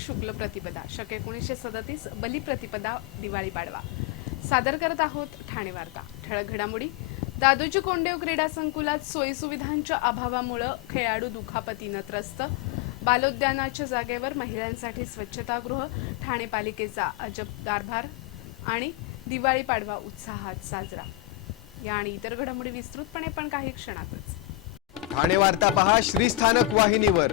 शुक्ल प्रतिपदा शके एकोणीसशे सदतीस बलिप्रतिपदा दिवाळी पाडवा. सादर करत आहोत ठाणे वार्ता. ठळक घडामोडी. दादोजी कोंडेव क्रीडा संकुलात सोयीसुविधांच्या अभावामुळं खेळाडू दुखापतीनं त्रस्त. बालोद्यानाच्या जागेवर महिलांसाठी स्वच्छतागृह ठाणे पालिकेचा अजब कारभार आणि दिवाळी पाडवा उत्साहात साजरा. या आणि इतर घडामोडी विस्तृतपणे पण काही क्षणातच. ठाणे वार्ता पहा श्रीस्थानक वाहिनीवर.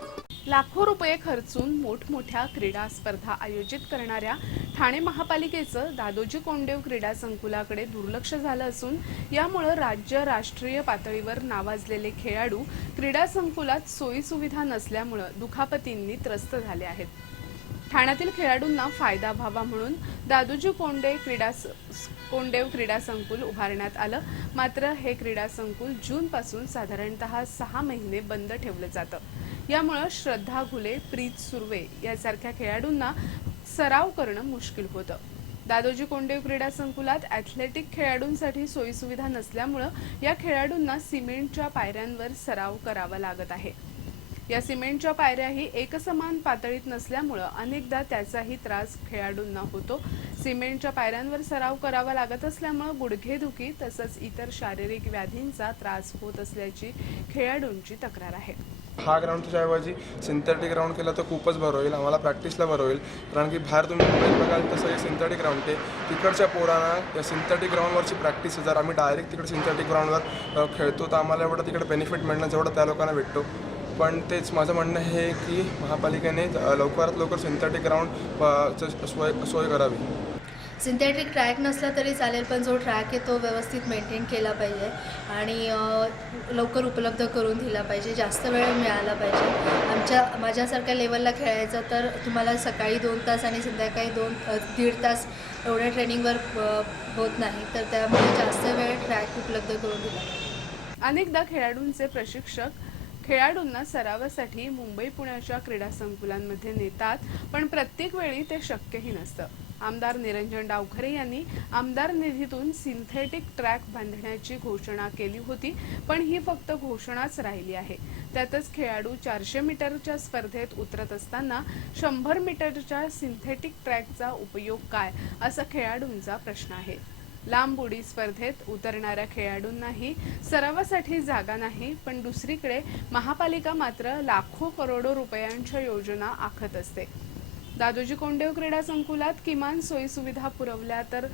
लाखो रुपये खर्चून मोठमोठ्या क्रीडा स्पर्धा आयोजित करणाऱ्या ठाणे महापालिकेचं दादोजी कोंडेव क्रीडा संकुलाकडे दुर्लक्ष झालं असून यामुळं राज्य राष्ट्रीय पातळीवर नावाजलेले खेळाडू क्रीडा संकुलात सोयीसुविधा नसल्यामुळं दुखापतींनी त्रस्त झाले आहेत. ठाण्यातील खेळाडूंना फायदा व्हावा म्हणून दादोजी कोंडे क्रीडा कोंडेव क्रीडा संकुल उभारण्यात आलं. मात्र हे क्रीडा संकुल जूनपासून साधारणतः सहा महिने बंद ठेवलं जातं. यामुळं श्रद्धा घुले प्रीत सुर्वे यासारख्या खेळाडूंना सराव करणं मुश्किल होतं. दादोजी कोंडेव क्रीडा संकुलात ॲथलेटिक खेळाडूंसाठी सोयीसुविधा नसल्यामुळं या खेळाडूंना सिमेंटच्या पायऱ्यांवर सराव करावा लागत आहे. या सिमेंटच्या पायऱ्याही एकसमान पातळीत नसल्यामुळं अनेकदा त्याचाही त्रास खेळाडूंना होतो. सिमेंटच्या पायऱ्यांवर सराव करावा लागत असल्यामुळं गुडघेदुखी तसंच इतर शारीरिक व्याधींचा त्रास होत असल्याची खेळाडूंची तक्रार आहे. हा ग्राउंडच्या ऐवजी सिंथेटिक ग्राउंड केला तर खूपच बरं होईल. आम्हाला प्रॅक्टिसला बरं होईल. कारण की बाहेर तुम्ही मुंबईत बघाल तसं हे सिंथेटिक ग्राउंड ते तिकडच्या पोरांना या सिंथेटिक ग्राउंडवरची प्रॅक्टिस जर आम्ही डायरेक्ट तिकडे सिंथेटिक ग्राउंडवर खेळतो तर आम्हाला एवढं तिकडे बेनिफिट मिळणं जेवढं त्या लोकांना भेटतो. पण तेच माझं म्हणणं हे की महापालिकेने लवकरात लवकर सिंथेटिक ग्राउंड सोय सोय करावी. सिंथेटिक ट्रॅक नसला तरी चालेल पण जो ट्रॅक आहे तो व्यवस्थित मेंटेन केला पाहिजे आणि लवकर उपलब्ध करून दिला पाहिजे. जास्त वेळ मिळाला पाहिजे. आमच्या माझ्यासारख्या लेवलला खेळायचं तर तुम्हाला सकाळी दोन तास आणि संध्याकाळी दोन दीड तास एवढ्या ट्रेनिंगवर होत नाही. तर त्यामुळे जास्त वेळ ट्रॅक उपलब्ध करून दिला पाहिजे. अनेकदा खेळाडूंचे प्रशिक्षक खेळाडूंना सरावासाठी मुंबई पुण्याच्या क्रीडा संकुलांमध्ये नेतात पण प्रत्येक वेळी ते शक्यही नसतं. आमदार निरंजन डावखरे यांनी आमदार निधीतून सिंथेटिक ट्रॅक बांधण्याची घोषणा केली होती पण ही फक्त घोषणाच राहिली आहे. त्यातच खेळाडू चारशे मीटरच्या स्पर्धेत उतरत असताना शंभर मीटरच्या सिंथेटिक ट्रॅकचा उपयोग काय असा खेळाडूंचा प्रश्न आहे. लांब उडी स्पर्धेत उतरणाऱ्या खेळाडूंनाही सरावासाठी जागा नाही पण दुसरीकडे महापालिका मात्र लाखो करोडो रुपयांच्या योजना आखत असते. दादोजी कोंडेव क्रीडा संकुलात किमान सोयीसुविधा पुरवल्या तर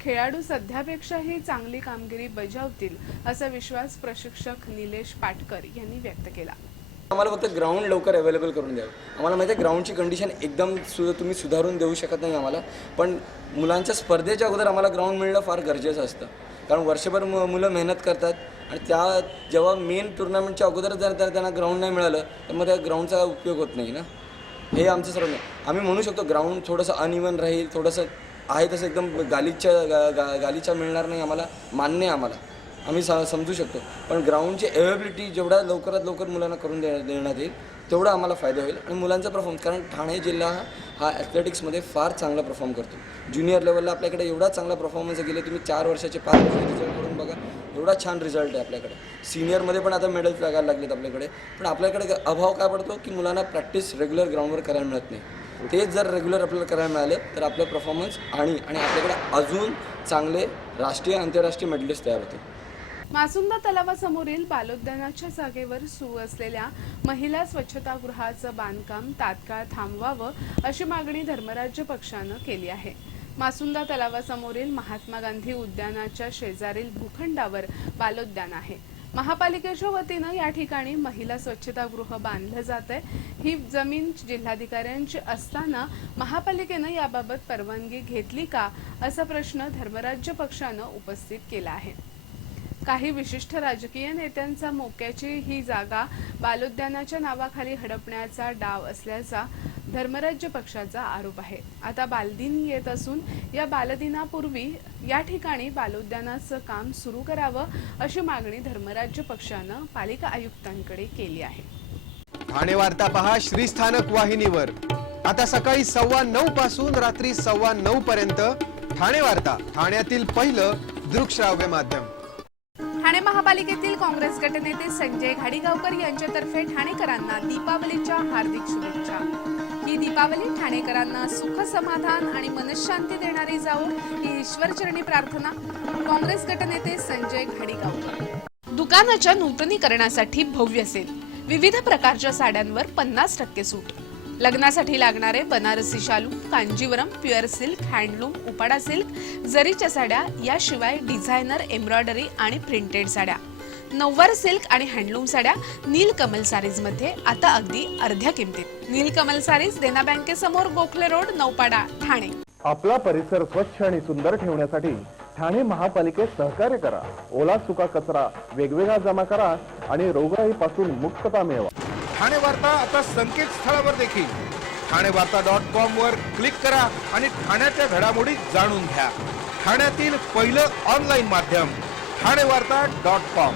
खेळाडू सध्यापेक्षाही चांगली कामगिरी बजावतील असा विश्वास प्रशिक्षक निलेश पाटकर यांनी व्यक्त केला. आम्हाला फक्त ग्राउंड लवकर अवेलेबल करून द्यावं. आम्हाला माहिती आहे ग्राउंडची कंडिशन एकदम सु तुम्ही सुधारून देऊ शकत नाही आम्हाला. पण मुलांच्या स्पर्धेच्या अगोदर आम्हाला ग्राउंड मिळणं फार गरजेचं असतं. कारण वर्षभर मु मुलं मेहनत करतात आणि त्या जेव्हा मेन टुर्नामेंटच्या अगोदर जर जर त्यांना ग्राउंड नाही मिळालं तर मग त्या ग्राउंडचा उपयोग होत नाही ना. हे आमचं सर्व नाही. आम्ही म्हणू शकतो ग्राउंड थोडंसं अनइवन राहील थोडंसं आहे तसं एकदम गालीच्या गा गा गालीच्या मिळणार नाही आम्हाला मान्य आहे आम्हाला. आम्ही स समजू शकतो. पण ग्राउंडची अवेबिलिटी जेवढा लवकरात लवकर मुलांना करून दे देण्यात येईल तेवढा आम्हाला फायदा होईल आणि मुलांचा परफॉर्म कारण ठाणे जिल्हा हा ॲथलेटिक्समध्ये फार चांगला परफॉर्म करतो. ज्युनियर लेवलला आपल्याकडे एवढा चांगला परफॉर्मन्स गेले तुम्ही चार वर्षाचे पाच वर्षाचे रिझल्ट करून बघा एवढा छान रिझल्ट आहे आपल्याकडे. सिनियरमध्ये पण आता मेडल्स लागायला लागलेत आपल्याकडे. पण आपल्याकडे अभाव काय पडतो? की मुलांना प्रॅक्टिस रेग्युलर ग्राउंडवर करायला मिळत नाही. तेच जर रेग्युलर आपल्याला करायला मिळाले तर आपलं परफॉर्मन्स आणि आणि आपल्याकडे अजून चांगले राष्ट्रीय आंतरराष्ट्रीय मेडलिस्ट तयार होते मासुंदा तलावासमोरील बालोद्यानाच्या जागेवर सुरू असलेल्या महिला स्वच्छतागृहाचं बांधकाम तात्काळ थांबवावं अशी मागणी धर्मराज्य पक्षानं केली आहे. मासुंदा तलावासमोरील महात्मा गांधी उद्यानाच्या शेजारील भूखंडावर बालोद्यान आहे. महापालिकेच्या वतीनं या ठिकाणी महिला स्वच्छतागृह बांधलं जात आहे ही जमीन जिल्हाधिकाऱ्यांची असताना महापालिकेनं याबाबत परवानगी घेतली का असा प्रश्न धर्मराज्य पक्षानं उपस्थित केला आहे. काही विशिष्ट राजकीय नेत्यांचा मोक्याची ही जागा बालोद्यानाच्या नावाखाली हडपण्याचा डाव असल्याचा धर्मराज्य पक्षाचा आरोप आहे. आता बालदिन येत असून या बालदिनापूर्वी या ठिकाणी बालोद्यानाचं काम सुरू करावं अशी मागणी धर्मराज्य पक्षानं पालिका आयुक्तांकडे केली आहे. ठाणे वार्ता पहा श्रीस्थानक वाहिनीवर. आता सकाळी सव्वा नऊ पासून रात्री सव्वा नऊ पर्यंत ठाणे वार्ता ठाण्यातील पहिलं दृकश्राव्य माध्यम. ठाणे महापालिकेतील काँग्रेस गटनेते संजय घाडीगावकर यांच्यातर्फे ठाणेकरांना दीपावलीच्या हार्दिक शुभेच्छा. ही दीपावली ठाणेकरांना सुख समाधान आणि मनशांती देणारी जाऊ ही ईश्वरचरणी प्रार्थना काँग्रेस गटनेते संजय घाडीगावकर दुकानाच्या नूतनीकरणासाठी भव्य सेल. विविध प्रकारच्या साड्यांवर पन्नास टक्के सूट. लग्नासाठी लागणारे बनारसी शालू Kanjeevaram pure silk handloom Uppada silk जरीच्या साड्या याशिवाय डिझायनर एम्ब्रॉयडरी आणि प्रिंटेड साड्या. नऊवार सिल्क आणि हँडलूम साड्या नीलकमल सारीजमध्ये आता अगदी अर्ध्या किमतीत. नीलकमल सारीज देना बँकेसमोर गोखले रोड नौपाडा ठाणे. आपला परिसर स्वच्छ आणि सुंदर ठेवण्यासाठी ठाणे महापालिकेत सहकार्य करा. ओला सुका कचरा वेगवेगळा जमा करा आणि रोगराईपासून मुक्तता मिळवा. ठाणे वार्ता आता संकेतस्थळावर देखील. ठाणे वार्ता डॉट कॉम वर क्लिक करा आणि ठाण्याच्या घडामोडी जाणून घ्या. ठाण्यातील पहिलं ऑनलाईन माध्यम ठाणे वार्ता डॉट कॉम.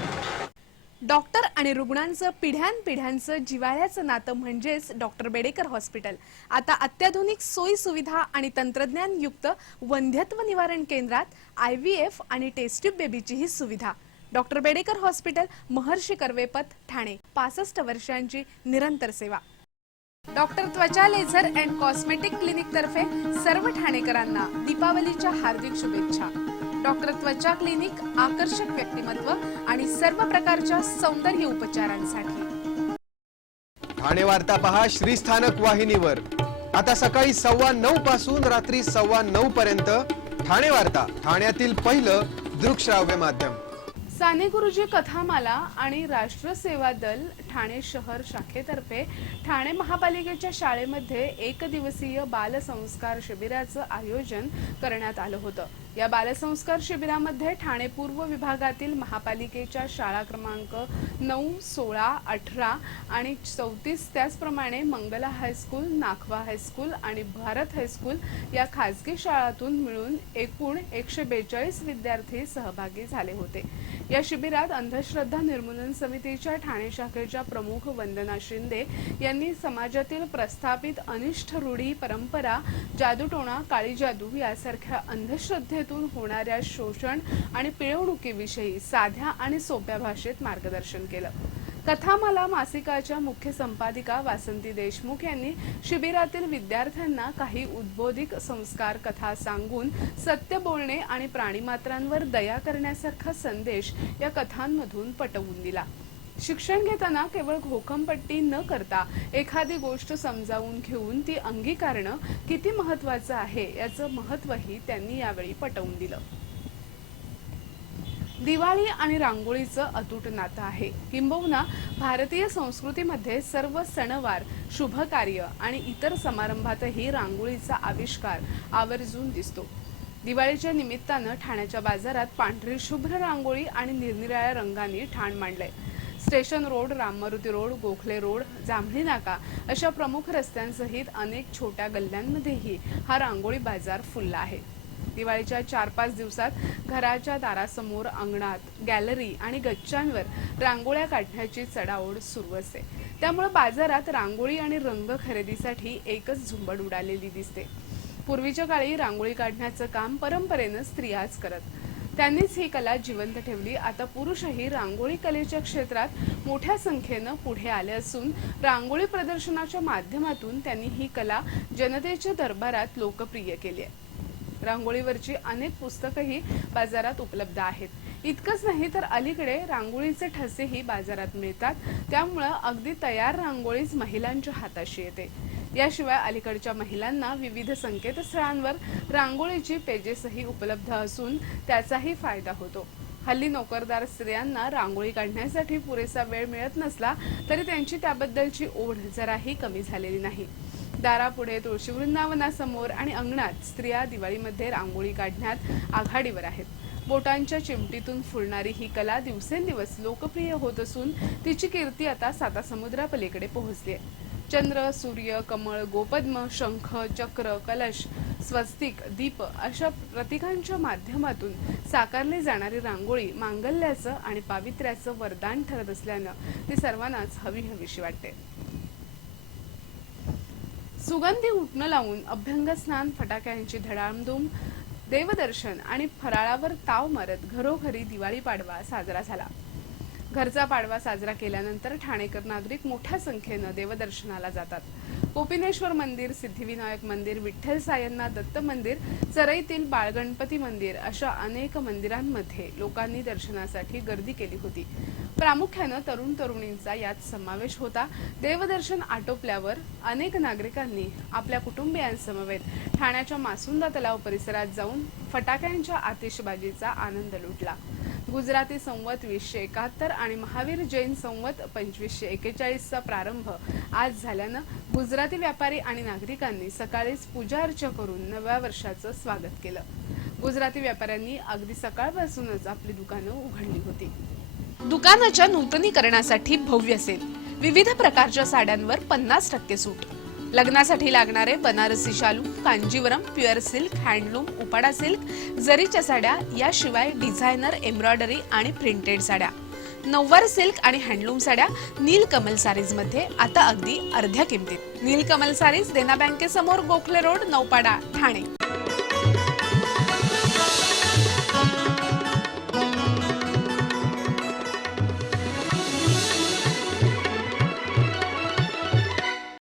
डॉक्टर आणि रुग्णांचं पिढ्यानपिढ्यांचं जिवाळ्याचं नातं म्हणजेच डॉक्टर बेडेकर हॉस्पिटल. आता अत्याधुनिक सोयी सुविधा आणि तंत्रज्ञान युक्त वंध्यत्व निवारण केंद्रात आय व्ही एफ आणि टेस्ट्यूब बेबीचीही सुविधा. डॉक्टर बेडेकर हॉस्पिटल महर्षी कर्वेपथ ठाणे पासष्ट वर्षांची निरंतर सेवा. डॉक्टर त्वचा लेझर अँड कॉस्मेटिक क्लिनिक तर्फे सर्व ठाणेकरांना दीपावलीच्या हार्दिक शुभेच्छा. डॉक्टर त्वचा क्लिनिक आकर्षक व्यक्तिमत्व आणि सर्व प्रकारच्या सौंदर्य उपचारांसाठी. ठाणे वार्ता पहा श्रीस्थानक वाहिनीवर. आता सकाळी सव्वा नऊ पासून रात्री सव्वा नऊ पर्यंत ठाणे वार्ता ठाण्यातील पहिलं दृकश्राव्य माध्यम. साने गुरुजी कथामाला आणि राष्ट्र सेवा दल ठाणे शहर शाखेतर्फे ठाणे महापालिकेच्या शाळेमध्ये एक दिवसीय बालसंस्कार शिबिराचं आयोजन करण्यात आलं होतं. या बालसंस्कार शिबिरामध्ये ठाणे पूर्व विभागातील महापालिकेच्या शाळा क्रमांक नऊ सोळा अठरा आणि चौतीस त्याचप्रमाणे मंगला हायस्कूल नाखवा हायस्कूल आणि भारत हायस्कूल या खाजगी शाळातून मिळून एकूण एकशे बेचाळीस विद्यार्थी सहभागी झाले होते. या शिबिरात अंधश्रद्धा निर्मूलन समितीच्या ठाणे शाखेच्या प्रमुख वंदना शिंदे यांनी समाजातील प्रस्थापित अनिष्ट रूढी परंपरा जादूटोणा काळी जादू यासारख्या अंधश्रद्धेतून होणाऱ्या शोषण आणि पिळवणुकीविषयी साध्या आणि सोप्या भाषेत मार्गदर्शन केलं. कथामाला मासिकाच्या मुख्य संपादिका वासंती देशमुख यांनी शिबिरातील विद्यार्थ्यांना काही उद्बोधिक संस्कार कथा सांगून सत्य बोलणे आणि प्राणीमात्रांवर दया करण्यासारखा संदेश या कथांमधून पटवून दिला. शिक्षण घेताना केवळ घोकमपट्टी न करता एखादी गोष्ट समजावून घेऊन ती अंगीकारणं किती महत्वाचं आहे याचं महत्वही त्यांनी यावेळी पटवून दिलं. दिवाळी आणि रांगोळीचं अतूट नातं आहे. किंबहुना भारतीय संस्कृतीमध्ये सर्व सणवार शुभ कार्य आणि इतर समारंभातही रांगोळीचा आविष्कार आवर्जून दिसतो. दिवाळीच्या निमित्तानं ठाण्याच्या बाजारात पांढरी शुभ्र रांगोळी आणि निरनिराळ्या रंगांनी ठाण मांडलंय. Station road Rammaruti road Gokhale road Jambhli Naka अशा प्रमुख रस्त्यांसहित अनेक छोट्या गल्ल्यांमध्येही हा रांगोळी बाजार फुलला आहे. दिवाळीच्या चार पाच दिवसात घराच्या दारासमोर अंगणात गॅलरी आणि गच्च्यांवर रांगोळ्या काढण्याची चढाओढ सुरू असते. त्यामुळे बाजारात रांगोळी आणि रंग खरेदीसाठी एकच झुंबड उडालेली दिसते. पूर्वीच्या काळी रांगोळी काढण्याचं काम परंपरेनं स्त्रियाच करत त्यांनीच ही कला जिवंत ठेवली. आता पुरुषही रांगोळी कलेच्या क्षेत्रात मोठ्या संख्येनं पुढे आले असून रांगोळी प्रदर्शनाच्या माध्यमातून त्यांनी ही कला जनतेच्या दरबारात लोकप्रिय केली आहे. रांगोळीवरची अनेक पुस्तकंही बाजारात उपलब्ध आहेत. इतकंच नाही तर अलीकडे रांगोळीचे ठसेही बाजारात मिळतात. त्यामुळं अगदी तयार रांगोळीच महिलांच्या हाताशी येते. याशिवाय अलीकडच्या महिलांना विविध संकेतस्थळांवर रांगोळीची पेजेसही उपलब्ध असून त्याचाही फायदा होतो. हल्ली नोकरदार स्त्रियांना रांगोळी काढण्यासाठी पुरेसा वेळ मिळत नसला तरी त्यांची त्याबद्दलची ओढ जराही कमी झालेली नाही. दारापुढे तुळशी वृंदावनासमोर आणि अंगणात स्त्रिया दिवाळीमध्ये रांगोळी काढण्यात आघाडीवर आहेत. बोटांच्या चिमटीतून फुलणारी ही कला दिवसेंदिवस लोकप्रिय होत असून तिची कीर्ती आता सातासमुद्रापलीकडे पोहोचली आहे. चंद्र सूर्य कमळ गोपद्म शंख चक्र कलश स्वस्तिक दीप अशा प्रतीकांच्या माध्यमातून साकारली जाणारी रांगोळी मांगल्याचं आणि पावित्र्याचं वरदान ठरत असल्यानं ती सर्वांनाच हवी हवीशी वाटते. सुगंधी उठणं लावून अभ्यंग स्नान फटाक्यांची धडामधूम देवदर्शन आणि फराळावर ताव मारत घरोघरी दिवाळी पाडवा साजरा झाला. घरचा पाडवा साजरा केल्यानंतर ठाणेकर नागरिक मोठ्या संख्येनं देवदर्शनाला जातात. कोपिनेश्वर मंदिर सिद्धिविनायक मंदिर विठ्ठल सायन्ना दत्त मंदिर चरईतील बाळगणपती मंदिर अशा अनेक मंदिरांमध्ये लोकांनी दर्शनासाठी गर्दी केली होती. प्रामुख्यानं तरुण तरुणींचा यात समावेश होता. देवदर्शन आटोपल्यावर अनेक नागरिकांनी आपल्या कुटुंबियांसमवेत ठाण्याच्या मासुंदा तलाव परिसरात जाऊन फटाक्यांच्या आतिषबाजीचा आनंद लुटला. गुजराती संवत वीसशे एकाहत्तर आणि महावीर जैन संवत पंचवीसशे एकेचाळीसचा प्रारंभ आज झाल्यानं गुजराती व्यापारी आणि नागरिकांनी सकाळीच पूजा अर्चा करून नव्या वर्षाचं स्वागत केलं. गुजराती व्यापाऱ्यांनी अगदी सकाळपासूनच आपली दुकानं उघडली होती. दुकानाच्या नूतनीकरणासाठी भव्य सेल. विविध प्रकारच्या साड्यांवर पन्नास टक्के सूट. लग्नासाठी लागणारे बनारसी शालू Kanjeevaram pure silk handloom Uppada silk जरीच्या साड्या याशिवाय डिझायनर एम्ब्रॉयडरी आणि प्रिंटेड साड्या. नऊवार सिल्क आणि हँडलूम साड्या नीलकमल सारीजमध्ये आता अगदी अर्ध्या किमतीत. नीलकमल सारीज देना बँकेसमोर गोखले रोड नौपाडा ठाणे.